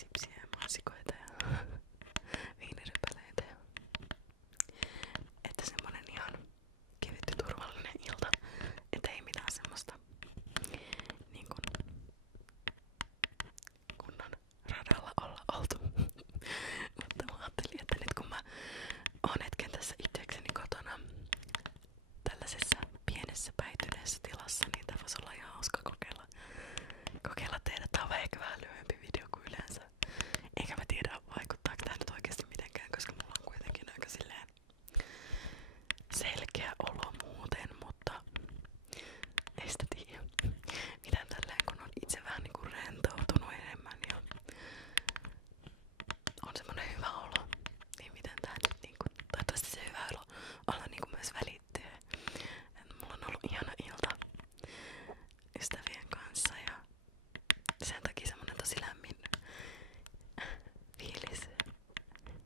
sipsiä ja mansikoita ja viinirypäleitä. Että semmonen ihan kevyt ja turvallinen ilta. Että ei mitään semmoista niin kunnon radalla olla oltu. Mutta mä ajattelin, että nyt kun mä oon hetken tässä itsekseni kotona tällaisessa pienessä päihtyneessä tilassa, niin tää voisi olla ihan hauska kokeilla tehdä. Tää on ehkä vähän lyhyempi video kuin yleensä. Eikä mä tiedä vaikuttaako tää nyt oikeesti mitenkään, koska mulla on kuitenkin aika silleen selkeä olo muuten, mutta ei sitä tiedä. Miten tälleen kun on itse vähän niinku rentoutunut enemmän ja on semmonen hyvä olo, niin miten tää nyt niinku, toivottavasti se hyvä olo niinku myös välittyy. Et mulla on ollut ihana ilta ystävien kanssa ja sen takia semmonen tosi lämmin fiilis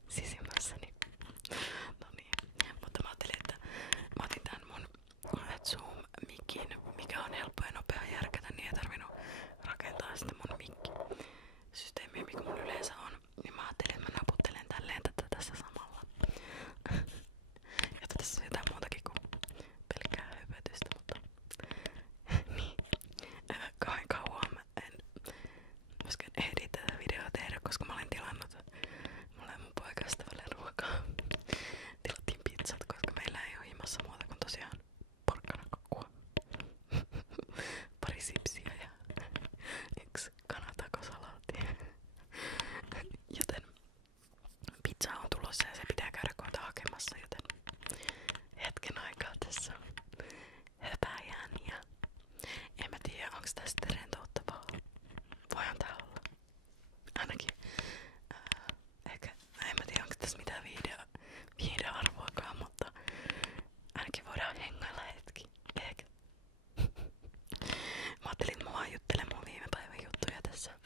sisimmässäni. No niin, mutta mä ajattelin, että mä otin tän mun Zoom-mikin, mikä on helppo ja nopea järkätä, niin ei tarvinnut rakentaa sitä mun mikkisysteemiä, mikä mun yleensä on. Niin mä ajattelin, että mä naputtelen tälleen tätä tässä samalla. Jotta tässä on jotain muutakin kuin pelkkää höpötystä, mutta niin. Kauan mä en myöskään ehdi tätä videoa tehdä, koska mä olen tilannut mulle mun poikaystävälle ruokaa. Tilattiin pizzat, koska meillä ei oo himassa muuta kuin tosiaan porkkanakakkua. Pari sipsiä ja 1 kanatakosalaatti. Joten pizza on tulossa ja se pitää käydä kohta hakemassa, joten hetken aikaa tässä höpäjään ja en mä tiedä, onks tää sitten rentouttavaa. Voihan tää olla. Ainakin ehkä, en mä tiedä, onko tässä mitään viihdearvoakaan, mutta ainakin voidaan hengailla hetki. Ehkä. Mä ajattelin, että mä vaan juttelen mun viime päivän juttuja tässä.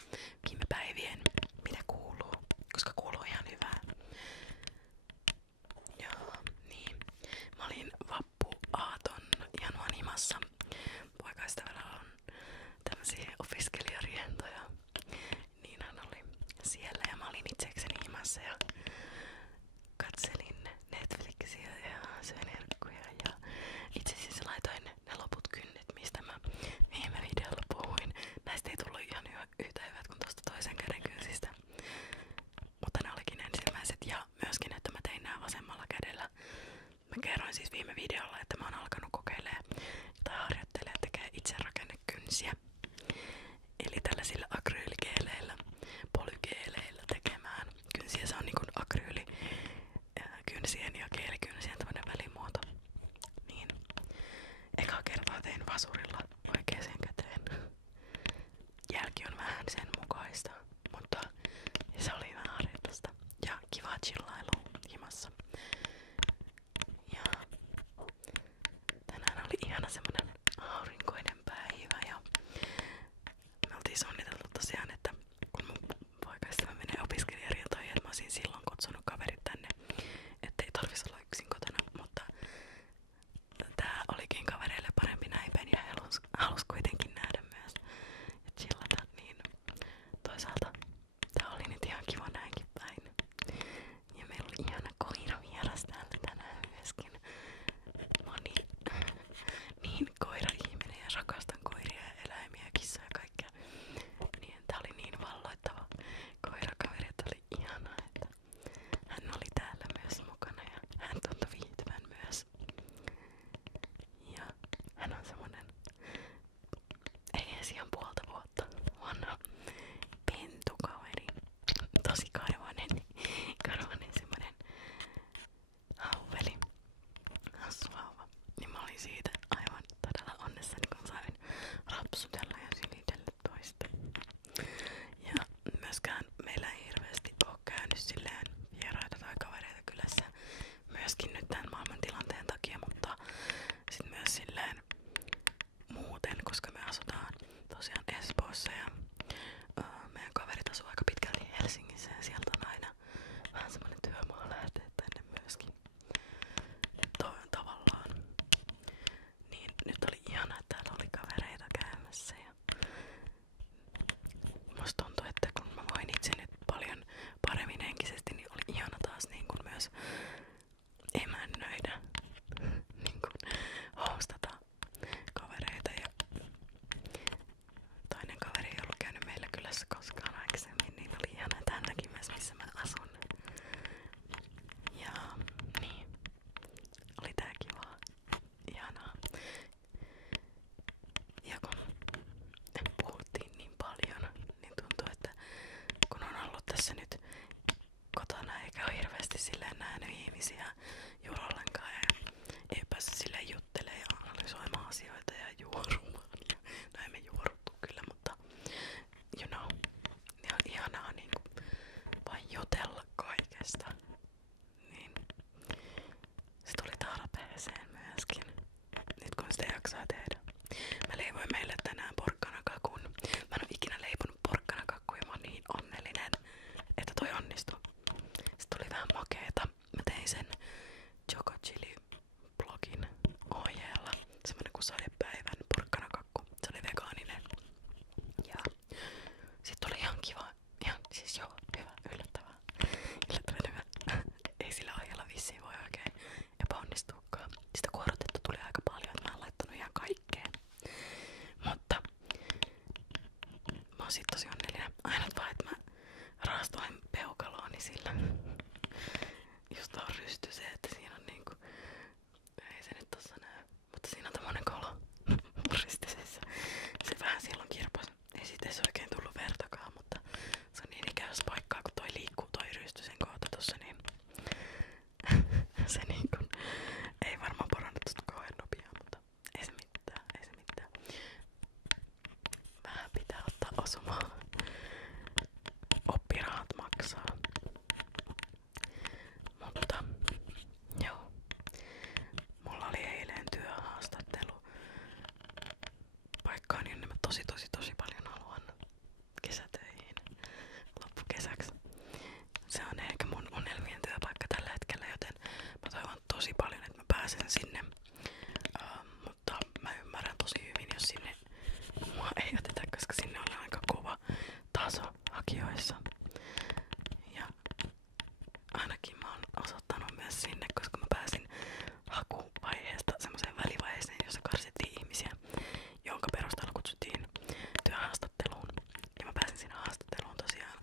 Viime päivien, mitä kuuluu, koska kuuluu ihan hyvää. Joo, niin. Mä olin vappuaaton Januan himassa. Poikaystävällä on tämmösiä opiskelijarientoja. Niin hän oli siellä ja mä olin itsekseni himassa ja katselin Netflixiä ja söin herkkuja ja itse asiassa laitoin ne loput kynnet, mistä mä viime videolla puhuin. Näistä ei tullut ihan yhtä hyvät kuin tosta toisen käden kynsistä. Mutta ne olikin ensimmäiset ja myöskin, että mä tein nää vasemmalla kädellä. Mä kerroin siis viime videolla, että mä oon alkanut kokeilemaan tai harjoittelemaan tekee itse rakennekynsiä. Eli tällaisilla akryyligeeleillä, polygeeleillä tekemään kynsiä. Se on niinku akryylikynsien ja geelikynsien tämmönen välimuoto. Niin. Eka kertaa tein vasurilla oikeeseen käteen. Jälki on vähän sen mukaista, mutta se oli vähän harjoitusta. Ja kivaa chillailu himassa. Ja tänään oli ihana semmonen aurinkoinen päivä ja me oltiin suunniteltu tosiaan, että kun mun poikaystävä menee opiskelijarientoihin, että mä olisin silloin kutsunut kaverit tänne, ettei tarvis olla yksin kotona, mutta tää olikin kavereille parempi näipäin ja he halus kuitenkin nähdä myös ja chillata, niin toisaalta tää oli nyt ihan kiva näinkin päin. Ja meillä oli ihana koiravieras täällä tänään myöskin. Mä oon niin koira-ihminen ja rakastan koiria ja eläimiä ja kissoja ja kaikkea. Niin tää oli niin valloittava koirakaveri, että oli ihanaa, että hän oli täällä myös mukana ja hän tuntui viihtyvän myös. Ja hän on semmonen, ei edes ihan puolta vuotta vanha pentukaveri. Tosi karvanen semmonen hauveli. Hassuvauva. Niin mä olin siitä aivan todella onnessani, kun sain rapsutella ja silitellä toista. Ja myöskään meillä ei hirveästi oo käynyt silleen vieraita tai kavereita kylässä. Myöskin nyt tän maailmantilanteen takia, mutta sit myös silleen muuten, koska me asutaan tosiaan Espoossa ja meidän kaverit asuu aika pitkälti Helsingissä ja sieltä on aina vähän semmonen työmaa lähteä tänne myöskin. Tavallaan. Niin nyt oli ihana, että täällä oli kavereita käymässä ja musta tuntuu, että kun mä voin itse paikassa, missä mä asun. Ja niin, oli tää kivaa. Ihanaa. Ja kun puhuttiin niin paljon, niin tuntuu, että kun on ollut tässä nyt kotona eikä ole hirveästi silleen nähnyt ihmisiä juuri ollenkaan ja ei päässyt silleen juttelemaan ja analysoimaan asioita ja juorumaan. No emme juoruttu kyllä, mutta you know, niin on ihanaa niinku vain jutella kaikesta. Niin se tuli tarpeeseen myöskin, nyt kun sitä jaksaa tehdä. Mä leivoin meille tänään porkkanakakun. Mä en oo ikinä leiponut porkkanakakkuja, mä oon niin onnellinen, että toi onnistui. Se tuli vähän makeeta. Mä tein sen Choco Chili blogin ohjeella. Semmonen kuin sadepäivän porkkanakakku. Se oli vegaaninen. Ja sit oli ihan kiva. Ihan siis joo, hyvä, yllättävää. Yllättävän hyvä. Ei sillä ohjeella vissiin voi oikein epäonnistuukaan. Sitä kuorotetta tuli aika paljon, että mä oon laittanut ihan kaikkeen. Mutta mä oon sit tosi onnellinen. Ainut vaan, että mä raastoin peukalooni sillä. Just on rysty se, että siinä on niinku... Ei se nyt tossa näy. Mutta siinä on tämmönen kolo rystisessä. Se vähän silloin kirpas. Ei siitä edes oikein tullut vertakaan, mutta se on niin ikävässä paikkaa, kun toi liikkuu toi rystysen kohta tossa, niin... se niinku... Ei varmaan paranna tosta kauhean nopeaa, mutta ei se mitään, ei se mitään. Vähän pitää ottaa osumaan. Oppirahat maksaa. Mutta joo. Mulla oli eilen työhaastattelu paikkaan, jonne mä tosi paljon haluan kesätöihin loppukesäksi. Se on ehkä mun unelmien työpaikka tällä hetkellä, joten mä toivon tosi paljon, että mä pääsen sinne. Mutta mä ymmärrän tosi hyvin, jos sinne mua ei oteta, koska sinne on aika kova taso hakijoissa. Ja ainakin mä oon osoittanut myös sinne, koska mä pääsin hakuvaiheesta semmoiseen välivaiheeseen, jossa karsittiin ihmisiä, jonka perusteella kutsuttiin työhaastatteluun. Ja mä pääsin siinä haastatteluun tosiaan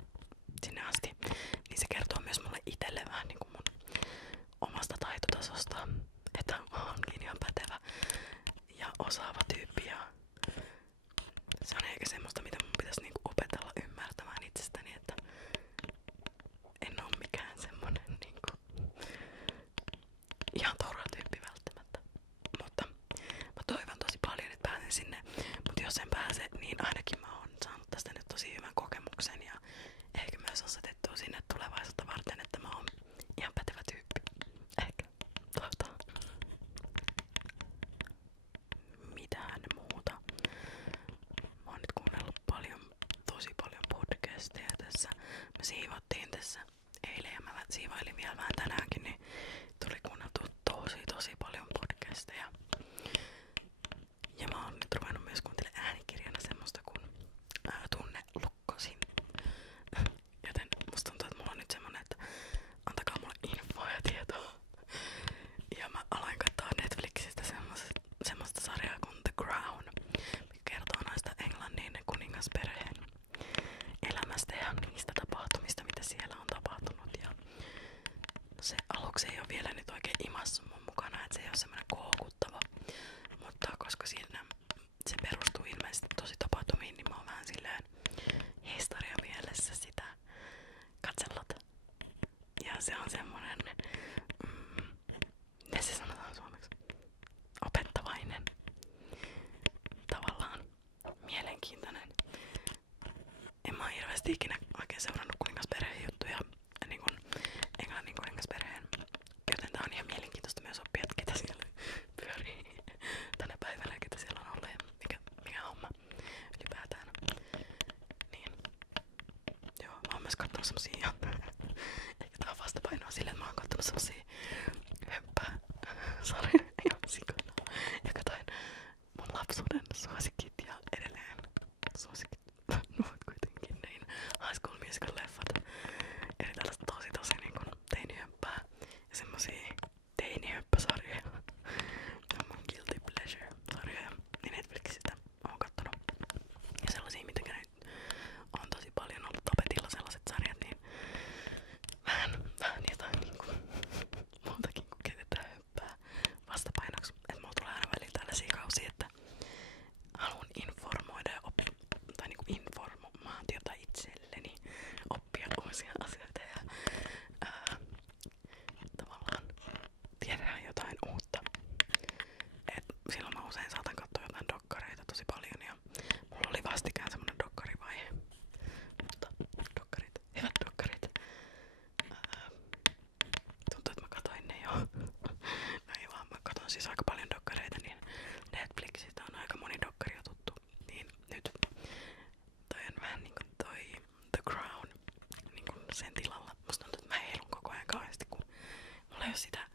sinne asti. Niin se kertoo myös mulle itselle vähän niin kuin mun omasta taitotasosta, että mä oonkin ihan pätevä ja osaava tyyppi. Ja se on ehkä semmoista, mitä mun pitäisi niinku opetella ymmärtämään itsestäni, että en oo mikään semmonen niinku ihan turha tyyppi välttämättä. Mutta mä toivon tosi paljon, että pääsen sinne. Mutta jos en pääse, niin ainakin mä oon saanut tästä nyt tosi hyvän kokemuksen ja ehkä myös asetettua sinne tulevaisuutta varten, että mä oon ihan pätevä tyyppi. Ehkä. Toivotaan. Mitään muuta. Mä oon nyt kuunnellut tosi paljon podcasteja tässä. Me siivottiin tässä eilen ja mä siivoilin vielä vähän tänäänkin, niin tuli kuunneltu tosi paljon podcasteja. Ja mä oon nyt ruvennut myös kuuntelemaan äänikirjana semmoista kuin Tunne Lukkosi. Joten musta tuntuu, että mulla on nyt semmonen, että antakaa mulle infoa ja tietoa. Ja mä aloin katsoa Netflixistä semmoista sarjaa kuin The Crown, mikä kertoo näistä Englannin kuningasperheen elämästä ja niistä tapahtumista, mitä siellä on tapahtunut. Ja se aluksi ei ole vielä nyt oikein imassu mun mukana, että se ei ole semmoinen koukuttava. Mutta koska siinä se perustuu ilmeisesti tosi tapahtumiin, niin mä oon vähän silleen historia mielessä sitä katsellut. Ja se on semmonen, miten se sanotaan suomeksi, opettavainen, tavallaan mielenkiintoinen. En mä oo hirveästi ikinä oikein seurannut kuningasperheen juttuja, niin kuin Englannin kuningasperheen. Joten tää on ihan mielenkiintoista myös oppia, että ketä siellä pyörii tänä päivänä ja ketä siellä on ollut ja mikä homma ylipäätään. Niin. Joo, mä oon myös kattonut semmosia ihan... Ehkä tää on vastapainoa sille, että mä oon kattonut semmosia höppää-sarjoja ihan sikana. Ja katoin mun lapsuuden suosikit ja edelleen suosikit. Nuot kuitenkin niin High School Musical leffat. Eli tällaista tosi niin kuin teinihöppää ja semmosia teinihöppäsarjoja. Ne on mun guilty pleasure-sarjoja. Niin Netflixistä oon kattonut. Ja sellaisia, mitä nyt on tosi paljon ollut tapetilla sellaiset sarjat, niin uusia asioita ja tavallaan tiedetään jotain uutta. Et silloin mä usein saatan katsoa jotain dokkareita tosi paljon ja mulla oli vastikään semmonen dokkarivaihe. Mutta dokkarit, hyvät dokkarit. Tuntuu, että mä katoin ne jo. No ei vaan, mä katon siis aika paljon dokkareita, niin Netflixistä on aika moni dokkari jo tuttu. Niin nyt toi on vähän niinku toi The Crown niinku sen tilalla. Musta tuntuu, että mä heilun koko ajan kauheasti, kun mulla ei oo sitä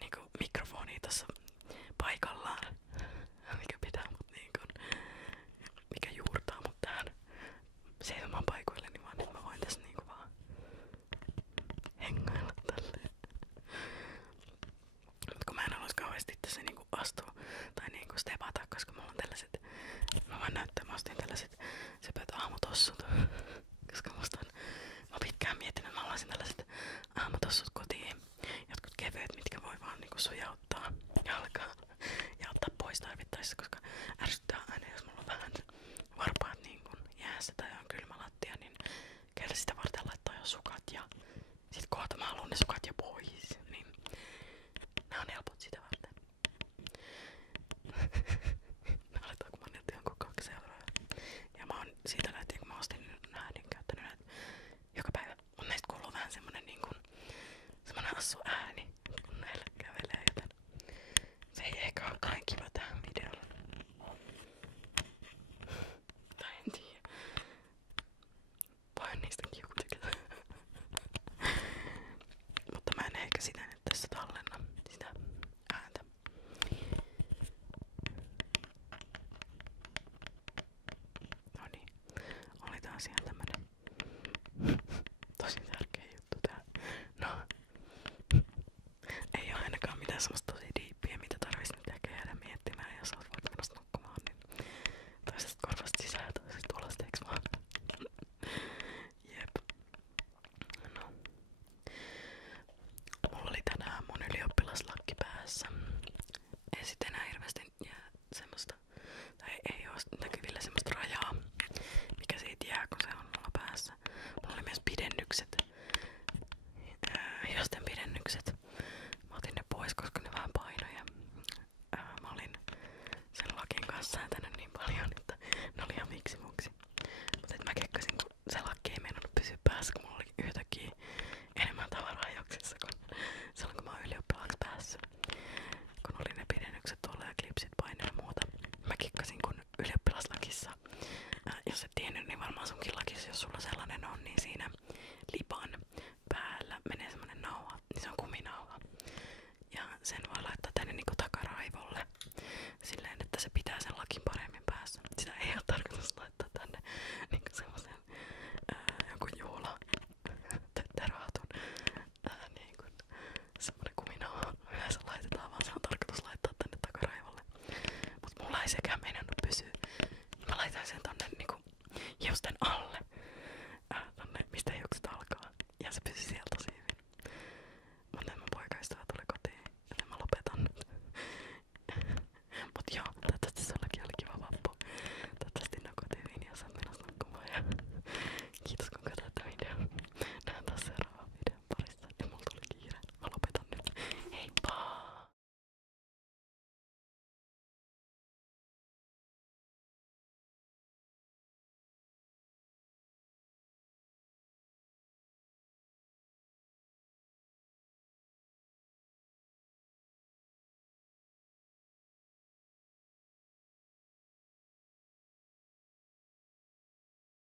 niinku mikrofonia tossa paikallaan. Mikä pitää mut niinku, mikä juurtaa mut tähän seisomaan paikoille, niin vaan nyt mä voin tässä niinku vaan hengailla tälleen. Mut kun mä en halus kauheasti tässä niinku astua tai niinku stepata, koska mulla on tällaiset, mä voin näyttää, mä ostin tällaiset sepöt aamutossut. Koska musta on, mä oon pitkään miettinyt, että mä haluaisin tällaiset aamutossut kotiin. Jotkut kevyet, mitkä voi vaan niinku sujauttaa jalkaa ja ottaa pois tarvittaessa, koska ärsyttää aina, jos mulla on vähän varpaat niinku jäässä tai on kylmä lattia, niin kyllä sitä varten laittaa jo sukat ja sit kohta mä haluan ne sukat jo pois, niin nää on helpot sitä varten. Aletaanko mä niiltä jonkun 2 euroa. Ja mä oon siitä lähtien, kun mä ostin nää, niin käyttänyt näitä joka päivä. Mut näistä kuuluu vähän semmonen niinku semmonen hassu ääni, kun näillä kävelee, joten se ei ehkä oo kauhean kiva tähän videolle. Tai en tiedä. Voin niistä kiuku tykätä. Mutta mä en ehkä sitä nyt tässä tallenna sitä ääntä. Noniin, oli taas ihan tämmönen tosi tärkeä juttu tää. No, ei oo ainakaan mitään semmoista